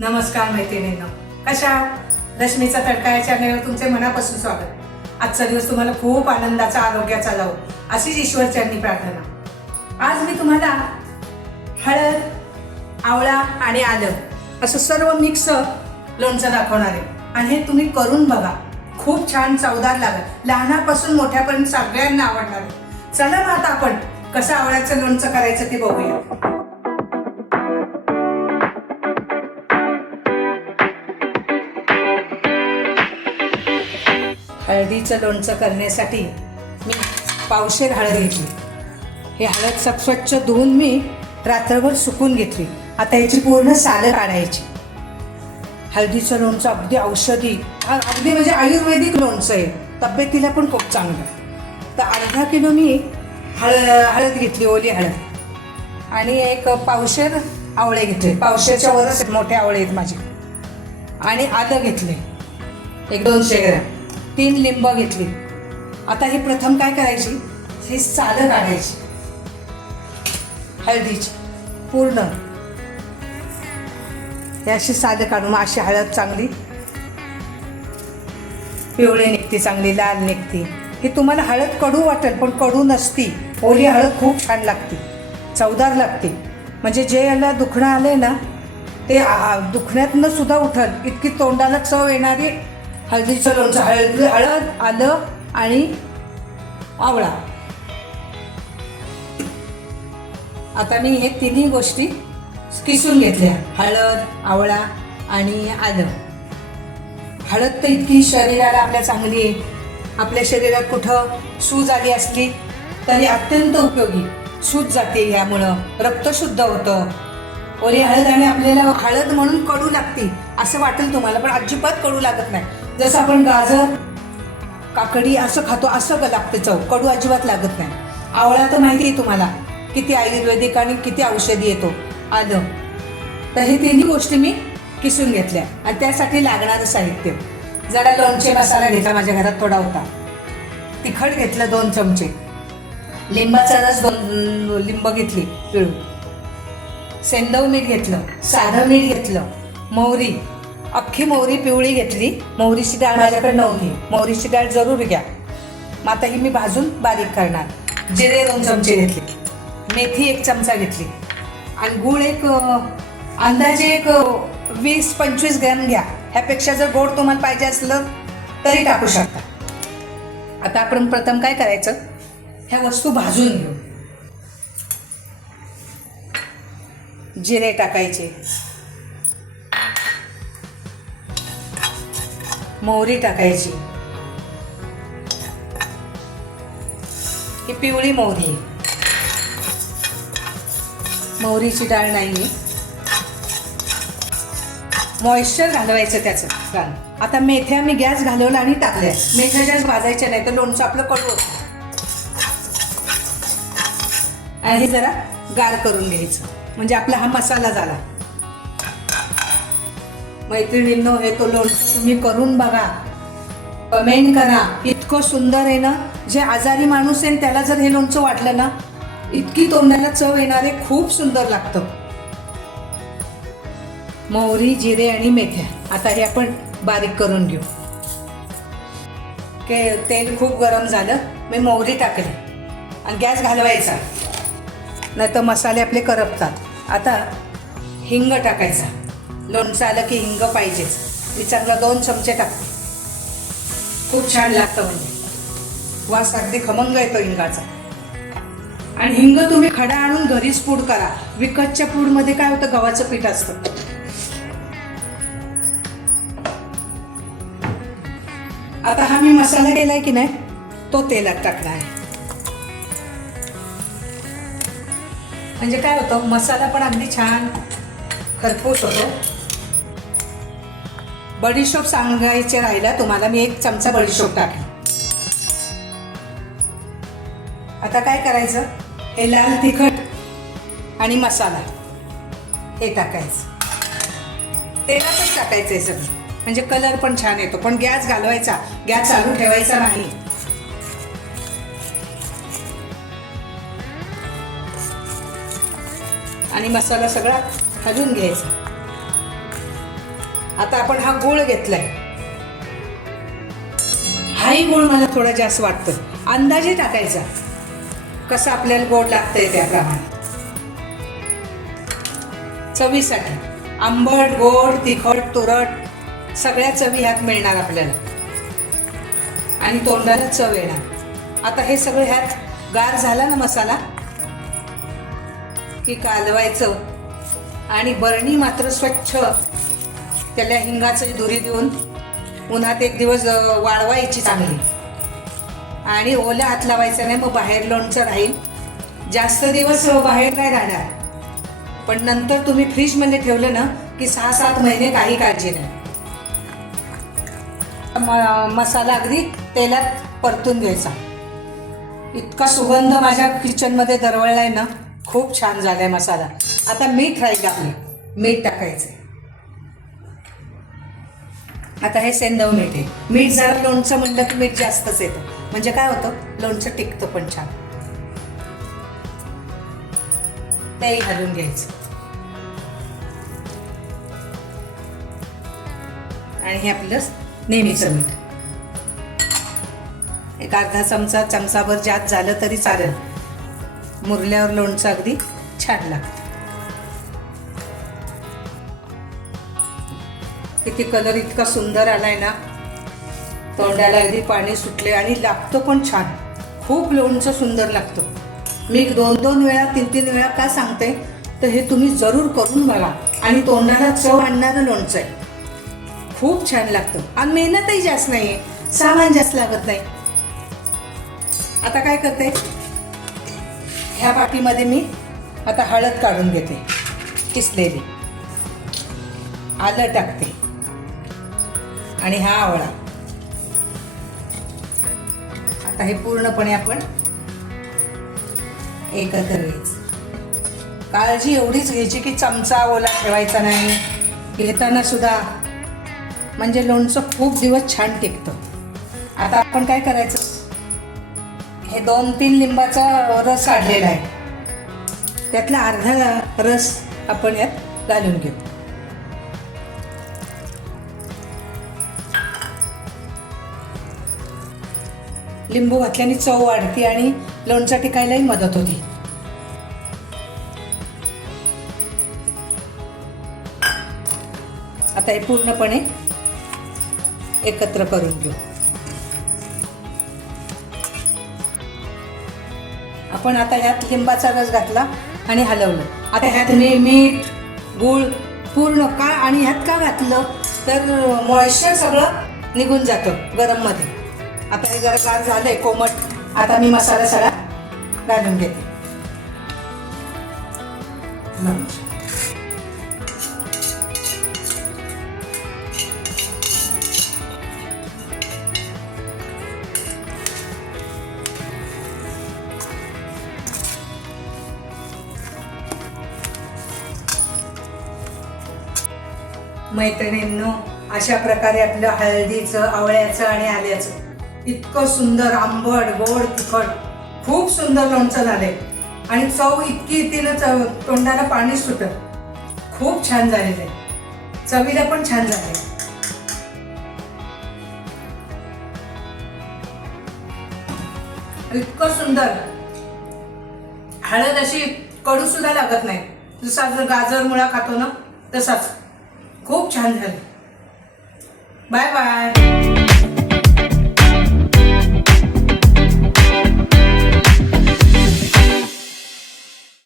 नमस्कार मैत्रिणींना. कशा रश्मीचा तडका या चॅनलवर तुमचे मनापासून स्वागत. आजचा दिवस तुम्हाला खूप आनंदाचा आरोग्याचा जाऊ अशीच ईश्वरचरणी प्रार्थना. आज मी तुम्हाला हळद आवळा आणि आलं असं सर्व मिक्स लोणचं दाखवणार आहे. आणि हे तुम्ही करून बघा. खूप छान चवदार लागत लहानापासून मोठ्यापर्यंत सगळ्यांना आवडणार चला मग आता आपण कसं आवळ्याचं लोणचं करायचं ते बघूया. हळदीचं लोणचं करण्यासाठी मी पावशेर हळद घेतली. हे हळद स- स्वच्छ धुवून मी रात्रभर सुकून घेतली. आता याची पूर्ण सालं काढायची. हळदीचं लोणचं अगदी औषधी अगदी म्हणजे आयुर्वेदिक लोणचं आहे. तब्येतीला पण खूप चांगलं. तर अर्धा किलो मी हळ हळद घेतली ओली हळद. आणि एक पावशेर आवळे घेतले. पावशेरच्या वरच मोठे आवळे आहेत माझे. आणि आलं घेतले. एक दोनशे ग्रॅम. तीन लिंब घेतली. आता ही प्रथम काय करायची? ही सालं काढायची. हळदीची. पूर्ण. हे अशी साधं काढून मग अशी हळद चांगली. पिवळी निघते चांगली लाल निघते. ही तुम्हाला हळद कडू वाटेल पण कडू नसती. ओली हळद खूप छान लागते. चवदार लागते. म्हणजे जे याला दुखणं आलंय ना ते दुखण्यातनं सुद्धा उठल. इतकी तोंडाला चव येणारी हळदीचं लोणचं हळद हळद आलं आणि आवळा. आता मी हे तिन्ही गोष्टी किसून घेतल्या. हळद आवळा आणि आलं. हळद तर इतकी शरीराला आपल्या चांगली आहे. आपल्या शरीरात कुठं सूज आली असली तरी अत्यंत उपयोगी. सूज जाते यामुळं. रक्त शुद्ध होतं. ओली हळद आणि आपल्याला हळद म्हणून कडू लागते. असं वाटेल तुम्हाला पण अजिबात कडू लागत नाही. जसं आपण गाजर काकडी असं खातो असं लागते चव. कडू अजिबात लागत नाही. आवळा तर माहिती आहे तुम्हाला. किती आयुर्वेदिक आणि किती औषधी येतो. आलं. तर हे तिन्ही गोष्टी मी किसून घेतल्या. आणि त्यासाठी लागणारं साहित्य. जरा लोणचे मसाला घेतला माझ्या घरात थोडा होता. तिखट घेतलं दोन चमचे. लिंबाचा रस दोन लिंब घेतली पिळून. सेंदव मीठ घेतलं. साधं मीठ घेतलं. मोहरी. अख्खी मोहरी पिवळी घेतली. मोहरीची डाळ माझ्याकडे नव्हती. मोहरीची डाळ जरूर घ्या. मग आता ही मी भाजून बारीक करणार. जिरे दोन चमचे घेतले. मेथी एक चमचा घेतली. आणि गूळ एक अंदाजे एक वीस पंचवीस ग्रॅम घ्या. ह्यापेक्षा जर गोड तुम्हाला पाहिजे असलं तरी टाकू शकता. आता आपण प्रथम काय करायचं? ह्या वस्तू भाजून घेऊ. जिरे टाकायचे. मोहरी टाकायची. ही पिवळी मोहरी. मोहरीची डाळ नाही मॉइश्चर घालवायचं त्याचं. कारण आता मेथ्या मी गॅस घालवला आणि टाकल्या. मेथ्या गॅस भाजायच्या नाही तर लोणचं आपलं कडू आणि हे जरा गार करून घ्यायचं. म्हणजे आपला हा मसाला झाला. मैत्रिणींनो हे तो लोणचं तुम्ही करून बघा. कमेंट करा. इतकं सुंदर आहे ना? जे आजारी माणूस आहे त्याला जर हे लोणचं वाटलं ना इतकी तोंडाला चव येणारे खूप सुंदर लागतं. मोहरी जिरे आणि मेथ्या. आता हे आपण बारीक करून घेऊ. के तेल खूप गरम झालं. मी मोहरी टाकली. आणि गॅस घालवायचा. नाही तर मसाले आपले करपतात. आता हिंग टाकायचा. लोणचं आलं की हिंग पाहिजेच मी चांगला दोन चमचे टाकते. खूप छान लागतं म्हणजे. वास अगदी खमंग येतो हिंगाचा. आणि हिंग तुम्ही खडा आणून घरीच पूड करा. विकतच्या पूडमध्ये काय होतं गव्हाचं पीठ असतं. आता हा मी मसाला केलाय की नाही तो तेलात टाकला आहे. म्हणजे काय होतं मसाला पण अगदी छान खरपूस होतो. बडीशोप सांगायचे राहिला तुम्हाला मी एक चमचा बडीशोप टाकली. आता काय करायचं? हे लाल तिखट आणि मसाला हे टाकायचं. तेलातच टाकायचं आहे सगळं. म्हणजे कलर पण छान येतो पण गॅस घालवायचा. गॅस चालू ठेवायचा नाही. आणि मसाला सगळा घालून घ्यायचा. आता आपण हा गुळ घेतलाय. हाही गुळ मला थोडा जास्त वाटतं. अंदाजे टाकायचा. कसं आपल्याला गोड लागतंय त्याप्रमाणे. चवीसाठी. आंबट गोड तिखट तुरट सगळ्या चवी ह्यात मिळणार आपल्याला. आणि तोंडाला चव येणार. आता हे सगळं ह्यात गार झाला ना मसाला? की कालवायचं. आणि बरणी मात्र स्वच्छ. त्याला हिंगाचं धुरी देऊन उन्हात एक दिवस वाळवायची चांगली. आणि ओला हात लावायचा नाही मग बाहेर लोणचं राहील. जास्त दिवस बाहेर नाही राहणार. पण नंतर तुम्ही फ्रीजमध्ये ठेवलं ना की सहा सात महिने काही काळजी नाही. म- मसाला अगदी तेलात परतून घ्यायचा. इतका सुगंध माझ्या किचनमध्ये दरवळला आहे ना खूप छान झाला आहे मसाला. आता मीठ राहील आपलं. मीठ टाकायचं. आता हे सेंदव मीठ आहे मीठ जरा लोणचं म्हणलं की मीठ जास्तच येतं. म्हणजे काय होतं? लोणचं टिकतं पण छान. तेही घालून घ्यायचं. आणि हे आपलं नेहमीचं मीठ. एक अर्धा चमचा चमचाभर जास्त झालं तरी चालेल. मुरल्यावर लोणचं अगदी छान लागतं. किती कलर इतका सुंदर आलाय ना. तोंडाला अगदी पाणी सुटले आणि लागतो पण छान. खूप लोणचं सुंदर लागतं. मी दोन दोन वेळा तीन तीन वेळा का सांगते तर हे तुम्ही जरूर करून बघा. आणि तोंडाला चव आणणारं लोणचं आहे. खूप छान लागतं. आणि मेहनतही जास्त नाही आहे सामान जास्त लागत नाही. आता काय करते? ह्या पाटीमध्ये मी आता हळद काढून घेते. किसलेली. आलं टाकते. आणि हा आवळा. आता हे पूर्णपणे आपण एकत्र घ्यायचं. काळजी एवढीच घ्यायची की चमचा ओला ठेवायचा नाही. घेताना सुद्धा म्हणजे लोणचं खूप दिवस छान टिकतं. आता आपण काय करायचं? हे दोन तीन लिंबाचा रस काढलेला आहे. त्यातला अर्धा रस आपण यात घालून घेऊ. लिंबू घातल्याने चव वाढते आणि लोणचं टिकायलाही मदत होती. आता हे पूर्णपणे एकत्र करून घेऊ. आपण आता ह्यात लिंबाचा रस घातला आणि हलवलं. आता ह्यात मी मीठ गूळ पूर्ण का आणि ह्यात का घातलं? तर मॉइश्चर सगळं निघून जातं गरममध्ये आता हे जरा गार झालंय कोमट. आता मी मसाला सगळा घालून घेते. मैत्रिणींनो अशा प्रकारे आपलं हळदीचं आवळ्याचं आणि आल्याचं. इतकं सुंदर आंबट गोड तिखट. खूप सुंदर लोणचं झालंय आणि चव इतकी येते ना चव तोंडाला पाणी सुटत. खूप छान झालेलं आहे चवीला पण छान झाले. इतकं सुंदर. हळद अशी कडू सुद्धा लागत नाही. जसा जर गाजर मुळा खातो ना तसाच. खूप छान झालं. Bye bye.